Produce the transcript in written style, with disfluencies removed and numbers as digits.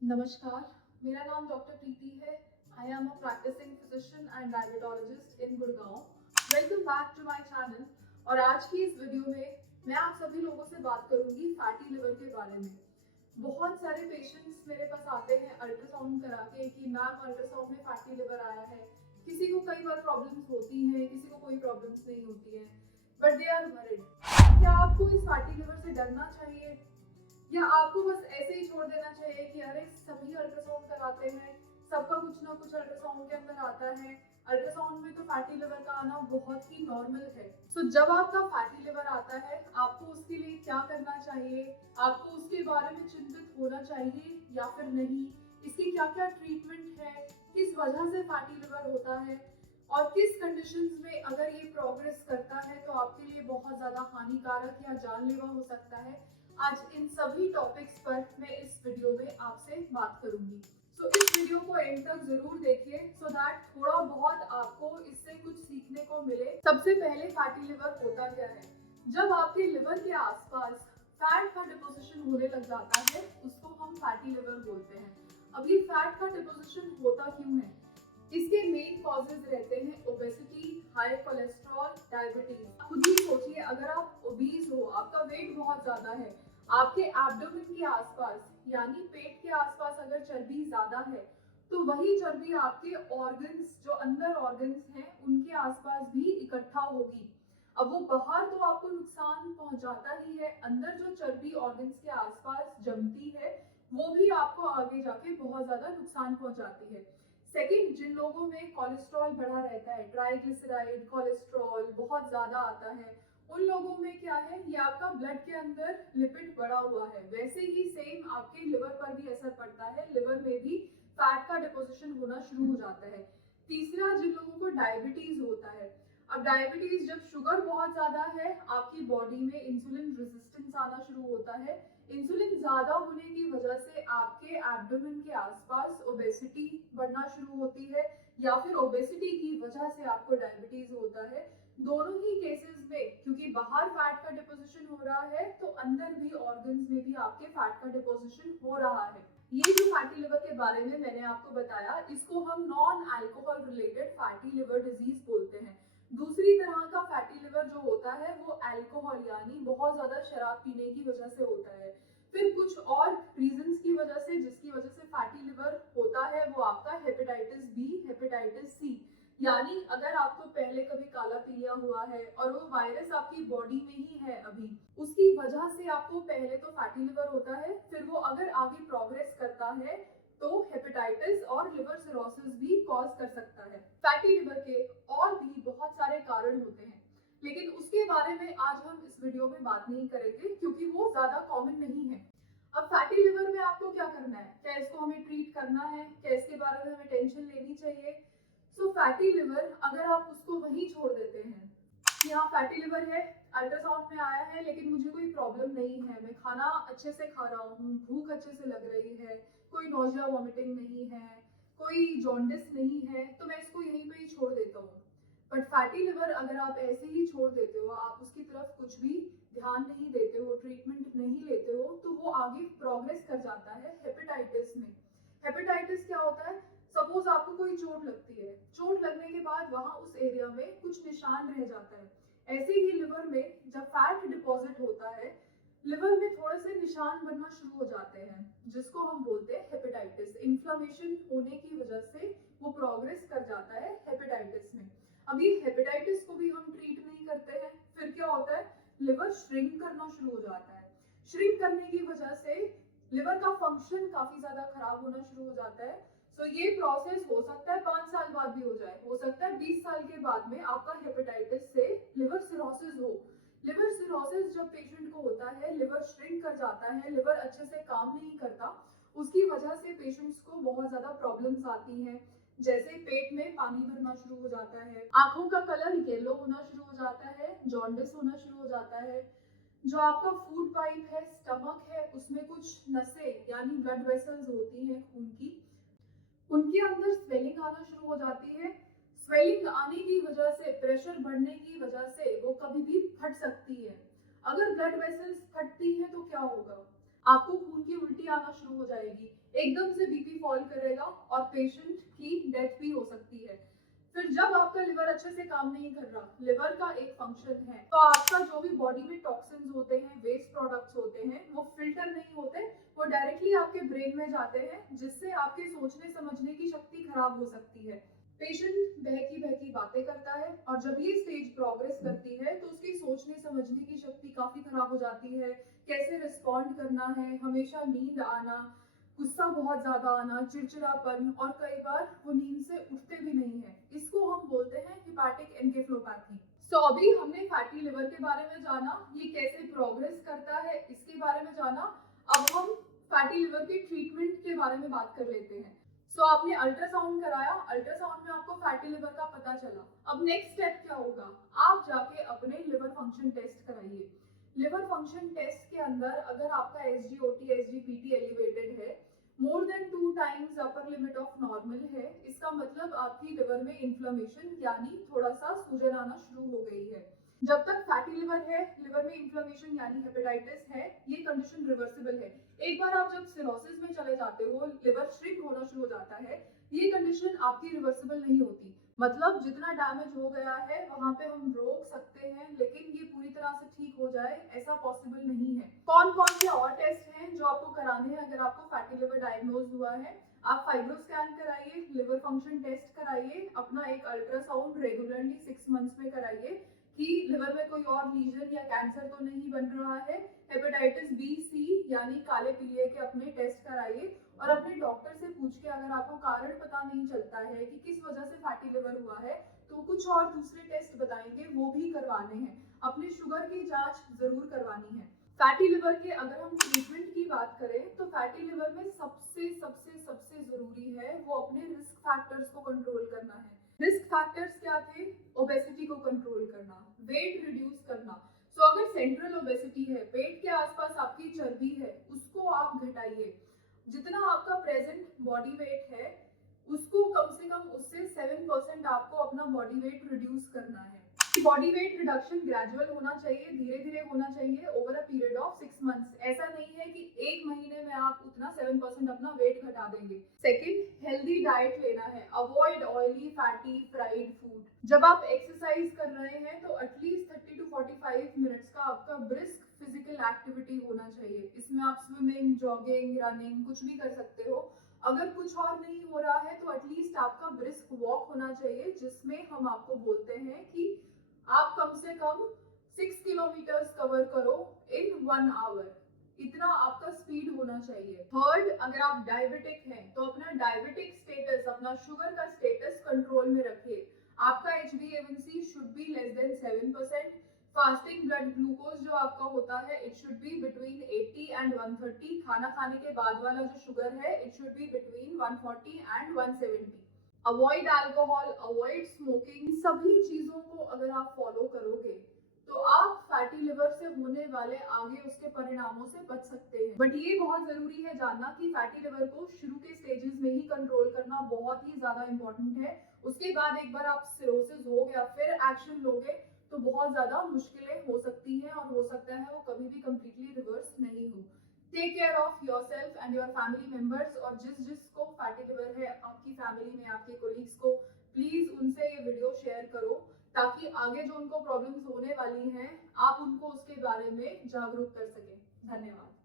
नमस्कार, मेरा नाम डॉक्टर प्रीति है। I am a practising physician and diabetologist in Gurgaon. Welcome back to my channel. और आज की इस वीडियो में मैं आप सभी लोगों से बात करूंगी फैटी लिवर के बारे में। बहुत सारे पेशेंट्स मेरे पास आते हैं अल्ट्रासाउंड करा के कि मैम अल्ट्रासाउंड में फैटी लिवर आया है। किसी को कई बार प्रॉब्लम्स होती हैं, किसी को कोई प्रॉब्लम्स नहीं होती है, बट दे आर वरीड। क्या आपको इस फैटी लिवर से डरना चाहिए या आपको बस ऐसे ही छोड़ देना चाहिए कि अरे सभी अल्ट्रासाउंड कराते हैं, सबका कुछ ना कुछ अल्ट्रासाउंड के अंदर आता है, अल्ट्रासाउंड में तो फैटी लिवर का आना बहुत ही नॉर्मल है। सो जब आपका फैटी लिवर आता है आपको उसके लिए क्या करना चाहिए, आपको उसके बारे में चिंतित होना चाहिए या फिर नहीं, इसकी क्या क्या ट्रीटमेंट है, किस वजह से फैटी लिवर होता है और किस कंडीशंस में अगर ये प्रोग्रेस करता है तो आपके लिए बहुत ज्यादा हानिकारक या जानलेवा हो सकता है। आज इन सभी टॉपिक्स पर मैं इस वीडियो में आपसे बात करूंगी। सो इस वीडियो को एंड तक जरूर देखिए सो दैट थोड़ा बहुत आपको इससे कुछ सीखने को मिले। सबसे पहले फैटी लिवर होता क्या है? जब आपके लिवर के आसपास फैट का डिपोजिशन होने लग जाता है उसको हम फैटी लिवर बोलते हैं। अब ये फैट का डिपोजिशन होता क्यों है? इसके मेन कॉजेज रहते हैं ओबेसिटी, हाई कोलेस्ट्रॉल, डायबिटीज। खुद ही सोचिए, अगर आप ओबीज हो, आपका वेट बहुत ज्यादा है, आपके एब्डोमेन के आसपास यानी पेट के आसपास अगर चर्बी ज्यादा है तो वही चर्बी आपके ऑर्गन्स, जो अंदर ऑर्गन्स हैं, उनके आसपास भी इकट्ठा होगी। अब वो बाहर तो आपको नुकसान पहुंचाता ही है, अंदर जो चर्बी ऑर्गन्स के आसपास जमती है वो भी आपको आगे जाके बहुत ज्यादा नुकसान पहुंचाती है। सेकंड, जिन लोगों में कोलेस्ट्रॉल बढ़ा रहता है, ट्राइग्लिसराइड कोलेस्ट्रॉल बहुत ज्यादा आता है, उन लोगों में क्या है, ये आपका ब्लड के अंदर लिपिड बढ़ा हुआ है, वैसे ही सेम आपके लिवर पर भी असर पड़ता है, लिवर में भी फैट का डिपोजिशन होना शुरू हो जाता है। तीसरा, जिन लोगों को डायबिटीज होता है, अब डायबिटीज जब शुगर बहुत ज्यादा है आपकी बॉडी में इंसुलिन रेजिस्टेंस आना शुरू होता है। इंसुलिन ज्यादा होने की वजह से आपके एब्डोमेन के आसपास ओबेसिटी बढ़ना शुरू होती है या फिर ओबेसिटी की वजह से आपको डायबिटीज होता है। दोनों ही केसेस में क्योंकि बाहर फैट का डिपोजिशन हो रहा है तो अंदर भी ऑर्गन्स में भी आपके फैट का डिपोजिशन हो रहा है। ये जो फैटी लिवर के बारे में मैंने आपको बताया, इसको हम non alcohol related fatty liver disease बोलते हैं। दूसरी तरह का फैटी लिवर जो होता है वो अल्कोहल यानी बहुत ज्यादा शराब पीने की वजह से होता है। फिर कुछ और रीजंस की वजह से, जिसकी वजह से फैटी लिवर होता है, वो आपका हेपेटाइटिस बी, हेपेटाइटिस सी, यानी अगर आपको पहले कभी काला पीलिया हुआ है और वो वायरस आपकी बॉडी में ही है अभी, उसकी वजह से आपको पहले तो फैटी लिवर होता है, फिर वो अगर आगे प्रोग्रेस करता है तो हेपेटाइटिस और लिवर सिरोसिस भी कॉज कर सकता है। फैटी लिवर के और भी बहुत सारे कारण होते हैं लेकिन उसके बारे में आज हम इस वीडियो में बात नहीं करेंगे क्योंकि वो ज्यादा कॉमन नहीं है। अब फैटी लिवर में आपको क्या करना है? क्या इसको हमें ट्रीट करना है? क्या इसके बारे में हमें टेंशन लेनी चाहिए? सो फैटी लिवर अगर आप उसको वहीं छोड़ देते हैं कि हाँ फैटी लिवर है, अल्ट्रासाउंड में आया है लेकिन मुझे कोई प्रॉब्लम नहीं है, मैं खाना अच्छे से खा रहा हूँ, भूख अच्छे से लग रही है, कोई नोजिया वॉमिटिंग नहीं है, कोई जॉन्डिस नहीं है, तो मैं इसको यहीं पे ही छोड़ देता हूँ। बट फैटी लिवर अगर आप ऐसे ही छोड़ देते हो, आप उसकी तरफ कुछ भी ध्यान नहीं देते हो, ट्रीटमेंट नहीं लेते हो, तो वो आगे प्रोग्रेस कर जाता है हेपेटाइटिस में। हेपेटाइटिस क्या होता है? सपोज आपको कोई चोट लगती है, चोट लगने के बाद वहां उस एरिया में कुछ निशान रह जाता है। ऐसे ही लिवर में जब फैट डिपॉजिट होता है, लिवर में थोड़े से निशान बनना शुरू हो जाते हैं जिसको हम बोलते हैं हेपेटाइटिस। इन्फ्लेमेशन होने की वजह से वो प्रोग्रेस कर जाता है हेपेटाइटिस में। अब ये हेपेटाइटिस को भी हम ट्रीट नहीं करते हैं, फिर क्या होता है, लिवर श्रिंक करना शुरू हो जाता है। श्रिंक करने की वजह से लिवर का फंक्शन काफी ज्यादा खराब होना शुरू हो जाता है। सो ये प्रोसेस हो सकता है 5 साल बाद भी हो जाए, हो सकता है 20 साल के बाद में आपका हेपेटाइटिस से लिवर सिरोसिस हो। लिवर सिरोसिस जब पेशेंट को होता है, लिवर श्रिंक कर जाता है, लिवर अच्छे से काम नहीं करता, उसकी वजह से पेशेंट्स को बहुत ज्यादा प्रॉब्लम्स आती हैं, जैसे पेट में पानी भरना शुरू हो जाता है, आंखों का कलर येलो होना शुरू हो जाता है, जॉन्डिस होना शुरू हो जाता है, जो आपका फूड पाइप है, स्टमक है, उसमें कुछ नसें यानी ब्लड वेसल्स होती हैं खून की, उनके अंदर स्वेलिंग आना शुरू हो जाती है। स्वेलिंग आने की वजह से, प्रेशर बढ़ने की वजह से वो कभी भी फट सकती है। अगर ब्लड वेसल्स फटती हैं तो क्या होगा? आपको खून की उल्टी आना शुरू हो जाएगी, एकदम से बीपी फॉल करेगा और पेशेंट की डेथ भी हो सकती है। फिर जब आपका लिवर अच्छे से काम नहीं कर रहा, लिवर का एक फंक्शन है, तो आपका जो भी बॉडी में टॉक्सिन्स होते हैं, वेस्ट प्रोडक्ट्स होते हैं, वो फिल्टर नहीं होते, वो डायरेक्टली आपके ब्रेन में जाते हैं, जिससे आपके सोचने समझने की शक्ति खराब हो सकती है। पेशेंट बहकी बहकी बातें करता है और जब ये स्टेज प्रोग्रेस करती है तो उसकी सोचने समझने की शक्ति काफी खराब हो जाती है। कैसे रिस्पॉन्ड करना है, हमेशा नींद आना, गुस्सा बहुत ज्यादा आना, चिड़चिड़ापन और कई बार वो नींद से उठते भी नहीं है। इसको हम बोलते हैं हिपैटिक एन्केफेलोपैथी। सो अभी हमने फैटी लिवर के बारे में जाना, ये कैसे प्रोग्रेस करता है इसके बारे में जाना। अब हम फैटी लिवर के ट्रीटमेंट के बारे में बात कर लेते हैं। सो आपने अल्ट्रासाउंड कराया, अल्ट्रासाउंड में आपको फैटी लिवर का पता चला। अब नेक्स्ट स्टेप क्या होगा, आप जाके अपने लिवर फंक्शन टेस्ट कराइए। लिवर फंक्शन टेस्ट के अंदर अगर आपका SGOT SGPT एलिवेटेड है, more than 2 times upper limit of normal है, इसका मतलब आपकी लिवर में इन्फ्लेमेशन यानी थोड़ा सा सूजन आना शुरू हो गई है। जब तक फैटी लिवर है, लिवर में इन्फ्लेमेशन यानी हेपेटाइटिस है, ये कंडीशन रिवर्सिबल है। एक बार आप जब सिरोसिस में चले जाते हो, लिवर श्रिंक होना शुरू हो जाता है, ये कंडीशन आपकी रिवर्सिबल नहीं होती। मतलब जितना डैमेज हो गया है वहां पे हम रोक सकते हैं, लेकिन ये पूरी तरह से ठीक हो जाए ऐसा पॉसिबल नहीं है। कौन कौन से और टेस्ट हैं जो आपको कराने हैं अगर आपको फैटी लिवर डायग्नोज हुआ है? आप फाइब्रो स्कैन कराइए, लिवर फंक्शन टेस्ट कराइए, अपना एक अल्ट्रासाउंड रेगुलरली 6 मंथ्स में कराइए कि लिवर में कोई और लीजन या कैंसर तो नहीं बन रहा है। हेपेटाइटिस बी सी यानी काले पीलिए के अपने टेस्ट कराइए और अपने डॉक्टर से पूछ के अगर आपको कारण पता नहीं चलता है कि किस वजह से फैटी लिवर हुआ है, तो कुछ और दूसरे टेस्ट बताएंगे, वो भी करवाने हैं। अपनी शुगर की जांच जरूर करवानी है। फैटी लिवर के अगर हम ट्रीटमेंट की बात करें तो फैटी लिवर में सबसे सबसे सबसे जरूरी है वो अपने रिस्क फैक्टर्स को कंट्रोल करना है। रिस्क फैक्टर्स क्या थे? ओबेसिटी को कंट्रोल करना, वेट रिड्यूस करना। सो अगर सेंट्रल ओबेसिटी है, पेट के आसपास आपकी चर्बी है, उसको आप घटाइए। जितना आपका प्रेजेंट बॉडी वेट है उसको कम से कम उससे 7% आपको अपना बॉडी वेट रिड्यूस करना है। बॉडी वेट रिडक्शन ग्रेजुअल होना चाहिए, धीरे धीरे होना चाहिए over a period of 6 months. ऐसा नहीं है कि एक महीने में आप उतना 7% अपना वेट घटा देंगे। सेकंड, हेल्दी डाइट लेना है, avoid oily fatty fried food. जब आप एक्सरसाइज कर रहे हैं तो एटलीस्ट 30 to 45 मिनट्स का आपका ब्रिस्क फिजिकल एक्टिविटी होना चाहिए। इसमें आप स्विमिंग, जॉगिंग, रनिंग कुछ भी कर सकते हो। अगर कुछ और नहीं हो रहा है तो एटलीस्ट आपका ब्रिस्क वॉक होना चाहिए, जिसमें हम आपको बोलते हैं कि आप कम से कम 6 किलोमीटर कवर करो इन 1 आवर। इतना आपका स्पीड होना चाहिए। थर्ड, अगर आप डायबिटिक हैं तो अपना डायबिटिक स्टेटस, अपना शुगर का स्टेटस कंट्रोल में रखिए। आपका HbA1c should be less than 7%। Fasting blood glucose जो आपका होता है it should be between 80 and 130। खाना खाने के बाद वाला जो शुगर है it should be between 140 and 170। Avoid alcohol, avoid smoking. सभी चीजों को अगर आप फॉलो करोगे तो आप फैटी लिवर से होने वाले आगे उसके परिणामों से बच सकते हैं। बट ये बहुत जरूरी है जानना कि फैटी लिवर को शुरू के स्टेजेस में ही कंट्रोल करना बहुत ही ज्यादा इंपॉर्टेंट है। उसके बाद एक बार आप सिरोसिस हो गया फिर एक्शन लोगे तो बहुत ज्यादा मुश्किलें हो सकती हैं और हो सकता है वो कभी भी कंप्लीटली रिवर्स नहीं हो। Take care of yourself and your family members. और जिसको फैटी लिवर है आपकी फैमिली में, आपके कोलीग्स को, प्लीज उनसे ये वीडियो शेयर करो ताकि आगे जो उनको प्रॉब्लम्स होने वाली हैं आप उनको उसके बारे में जागरूक कर सकें। धन्यवाद।